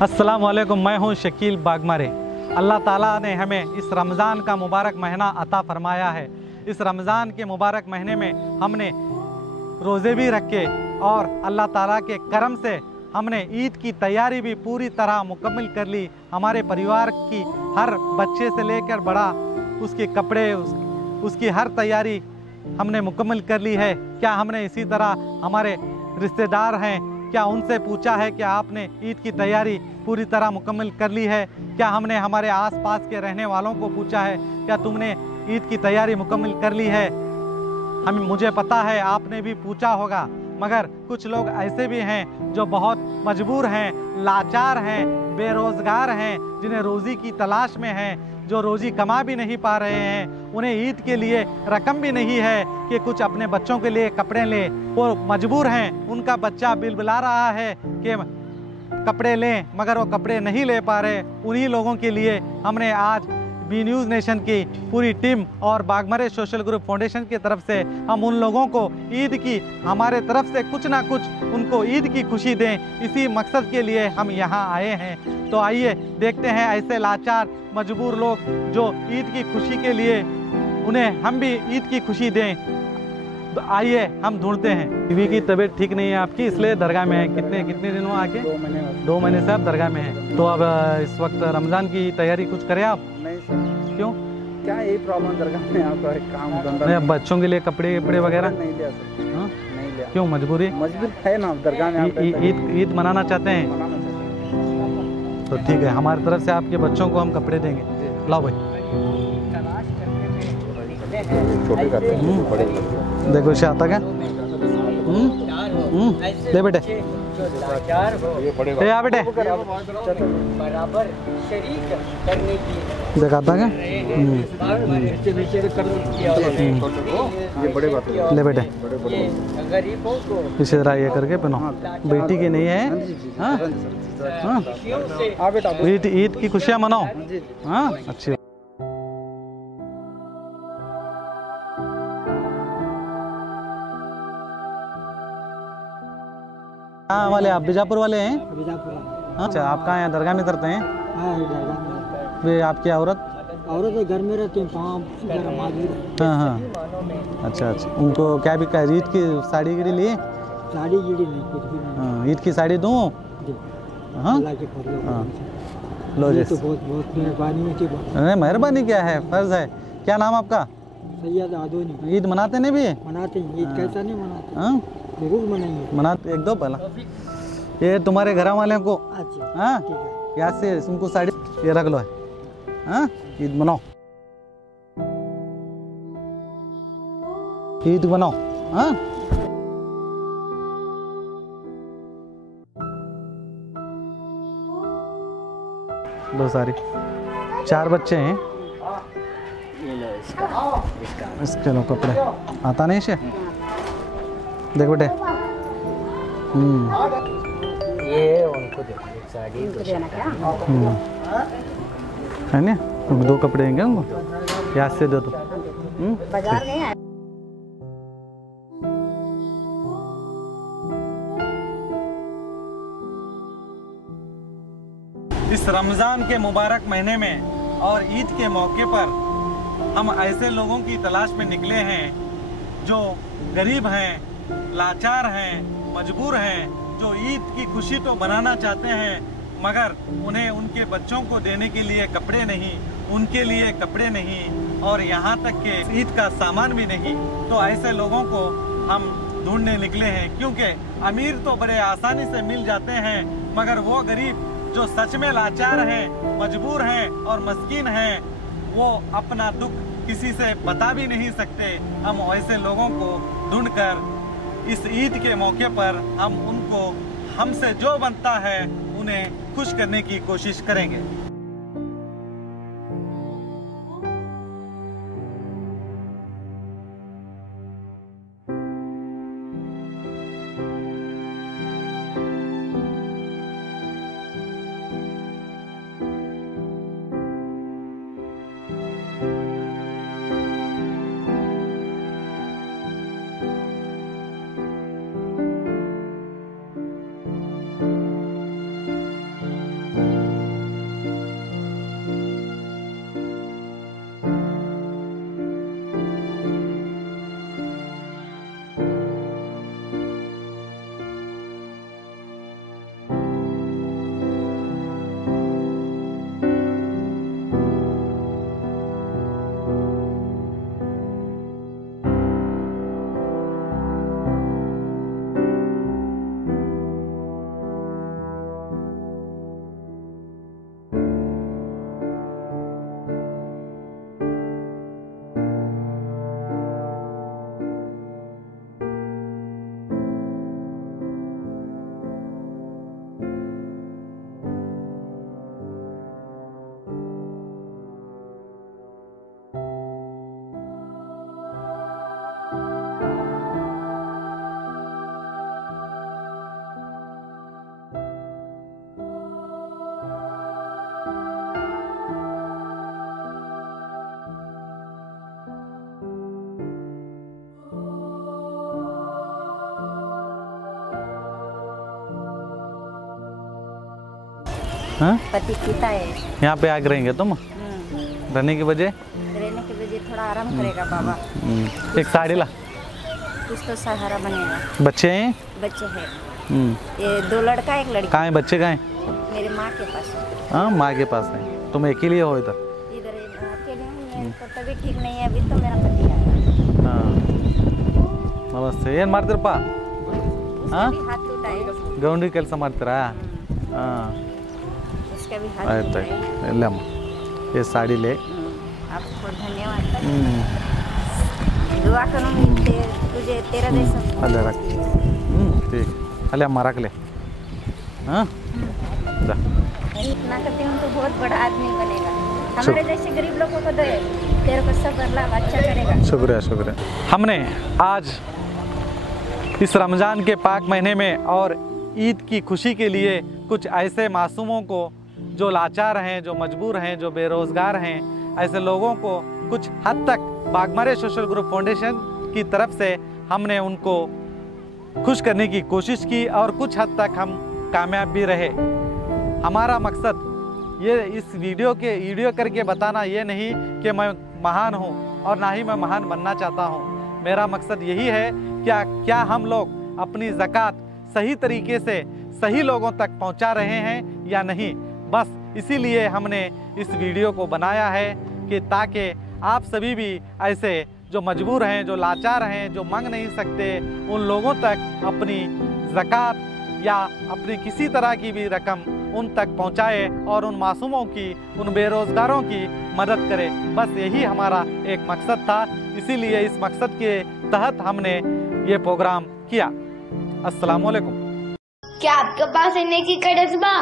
अस्सलाम वालेकुम, मैं हूं शकील बागमारे। अल्लाह ताला ने हमें इस रमज़ान का मुबारक महीना अता फरमाया है। इस रमज़ान के मुबारक महीने में हमने रोज़े भी रखे और अल्लाह ताला के करम से हमने ईद की तैयारी भी पूरी तरह मुकम्मल कर ली। हमारे परिवार की हर बच्चे से लेकर बड़ा उसके कपड़े उसकी हर तैयारी हमने मुकम्मल कर ली है। क्या हमने इसी तरह हमारे रिश्तेदार हैं, क्या उनसे पूछा है कि आपने ईद की तैयारी पूरी तरह मुकम्मल कर ली है? क्या हमने हमारे आसपास के रहने वालों को पूछा है क्या तुमने ईद की तैयारी मुकम्मल कर ली है? मुझे पता है आपने भी पूछा होगा, मगर कुछ लोग ऐसे भी हैं जो बहुत मजबूर हैं, लाचार हैं, बेरोज़गार हैं, जिन्हें रोज़ी की तलाश में हैं, जो रोज़ी कमा भी नहीं पा रहे हैं। उन्हें ईद के लिए रकम भी नहीं है कि कुछ अपने बच्चों के लिए कपड़े लें। वो मजबूर हैं, उनका बच्चा बिलबिला रहा है कि कपड़े लें, मगर वो कपड़े नहीं ले पा रहे। उन्हीं लोगों के लिए हमने आज बी न्यूज़ नेशन की पूरी टीम और बागमारे सोशल ग्रुप फाउंडेशन की तरफ से हम उन लोगों को ईद की हमारे तरफ से कुछ ना कुछ उनको ईद की खुशी दें, इसी मकसद के लिए हम यहाँ आए हैं। तो आइए देखते हैं ऐसे लाचार मजबूर लोग जो ईद की खुशी के लिए उन्हें हम भी ईद की खुशी दें। तो आइए हम ढूंढते हैं। बीवी की तबीयत ठीक नहीं है आपकी, इसलिए दरगाह में है। कितने दिन हुआ आके? 2 महीने से आप दरगाह में हैं। तो अब इस वक्त रमज़ान की तैयारी कुछ करें आप? नहीं सर। क्यों? क्या यही प्रॉब्लम दरगाह में आपका काम धंधा नहीं, बच्चों के लिए कपड़े वगैरह नहीं लिया सर। हाँ? नहीं लिया। क्यों मजबूरी? मजबूर है ना, दरगाह में आप ईद मनाना चाहते हैं? मनाना चाहते हैं। तो ठीक है, हमारी तरफ से आपके बच्चों को हम कपड़े देंगे। लाओ भाई, छोटे करते हैं, बड़े देखो इसे आता क्या? ले बेटे, ये बड़े ले आ बेटे, बराबर शरीक करने की दिखाता क्या? ये बड़े बात है। ले बेटे, ये गरीबों को इसी तरह ये करके पहनो। बेटी के नहीं है? हाँ हाँ, खुशियों से हाँ बेटा ईद की खुशियाँ मनाओ। हाँ, अच्छी। हाँ वाले आप बीजापुर वाले हैं? बीजापुर। अच्छा, आप कहाँ हैं? दरगाह में करते हैं? हाँ दरगाह वे आपकी औरत? औरत तो घर में रहती हैं, पाँव सुबह नमाज भी रहती हाँ हाँ, अच्छा अच्छा। उनको क्या भी कहा, ईद की साड़ी गिरी लिए? हैं। साड़ी गिड़ी नहीं, कुछ भी नहीं। हाँ, ईद की साड़ी दूँ? जी, हाँ अल्लाह के फजल हाँ, से। लो ये जी। तो बहुत बहुत मेहरबानी है कि अरे मेहरबानी क्या है, फर्ज है। क्या नाम आपका? सैयद आदोनी ईद मनाते नहीं भी? मनाते हैं। ईद कैसा नहीं मनाते, हाँ, जरूर मनाएंगे। मनाते एक दो पहला। ये तुम्हारे घर वाले को, अच्छा हाँ, ठीक है। यहाँ से उनको साड़ी ये रख लो है। हाँ, ईद मनाओ, ईद मनाओ। हाँ, दो सारी। 4 बच्चे हैं। इसके लो कपड़े। आता नहीं इसे? देख बेटे। ये उनको दे साड़ी है ना, उनको 2 कपड़े देंगे उनको, याद से दे दो। बाजार गए हैं। इस रमज़ान के मुबारक महीने में और ईद के मौके पर हम ऐसे लोगों की तलाश में निकले हैं जो गरीब हैं, लाचार हैं, मजबूर हैं, जो ईद की खुशी तो मनाना चाहते हैं, मगर उन्हें उनके बच्चों को देने के लिए कपड़े नहीं, उनके लिए कपड़े नहीं और यहाँ तक के ईद का सामान भी नहीं। तो ऐसे लोगों को हम ढूंढने निकले हैं, क्योंकि अमीर तो बड़े आसानी से मिल जाते हैं, मगर वो गरीब जो सच में लाचार हैं, मजबूर हैं और मस्कीन हैं, वो अपना दुख किसी से बता भी नहीं सकते। हम ऐसे लोगों को ढूंढकर इस ईद के मौके पर हम उनको हमसे जो बनता है उन्हें खुश करने की कोशिश करेंगे। हाँ? पति पिता है। यहाँ पे आके रहेंगे तुम रहने की वजह? रहने की वजह थोड़ा आराम करेगा बाबा। एक साड़ी ला, कुछ तो सहारा बनेगा। बच्चे हैं? बच्चे हैं, ये 2 लड़का 1 लड़की। कहाँ हैं बच्चे, कहाँ हैं? मेरे माँ के पास है। हाँ, माँ के पास है। तुम अकेले हो इधर? इधर अकेले हूँ, मेरे को तबीयत ठीक नहीं है अभी, तो मेरा पति आया। हाँ, नमस्ते। ಏನು ಮಾಡ್ತಿರಪ್ಪ? उसका भी हाथ टूटा है। ಗೌಂಡಿ ಕೆಲಸ ಮಾಡ್ತೀರಾ? ಹಾಂ, उसका भी हाथ ಆಯ್ತು टूटा है। ಇಲ್ಲಮ್ಮ, ये साड़ी ले। आपको धन्यवाद। दुआ करूँगी तुझे, तेरा जैसा। अल्लाह रख। ठीक, अल्लाह अम्मा रख ले। हाँ, जा। इतना करती हूँ तो बहुत बड़ा आदमी बनेगा। हमारे जैसे गरीब लोगों को दे, तेरे को सब अल्लाह अच्छा करेगा। शुक्रिया शुक्रिया। हमने आज इस रमज़ान के पाक महीने में और ईद की खुशी के लिए कुछ ऐसे मासूमों को जो लाचार हैं, जो मजबूर हैं, जो बेरोज़गार हैं, ऐसे लोगों को कुछ हद तक बागमारे सोशल ग्रुप फाउंडेशन की तरफ से हमने उनको खुश करने की कोशिश की और कुछ हद तक हम कामयाब भी रहे। हमारा मकसद ये इस वीडियो करके बताना ये नहीं कि मैं महान हूँ और ना ही मैं महान बनना चाहता हूँ। मेरा मकसद यही है क्या हम लोग अपनी ज़कात सही तरीके से सही लोगों तक पहुँचा रहे हैं या नहीं। बस इसीलिए हमने इस वीडियो को बनाया है कि ताकि आप सभी भी ऐसे जो मजबूर हैं, जो लाचार हैं, जो मांग नहीं सकते, उन लोगों तक अपनी ज़कात या अपनी किसी तरह की भी रकम उन तक पहुंचाए और उन मासूमों की, उन बेरोज़गारों की मदद करे। बस यही हमारा एक मकसद था, इसीलिए इस मकसद के तहत हमने ये प्रोग्राम किया। अस्सलाम वालेकुम। क्या आपके पास है नेकी का जज्बा?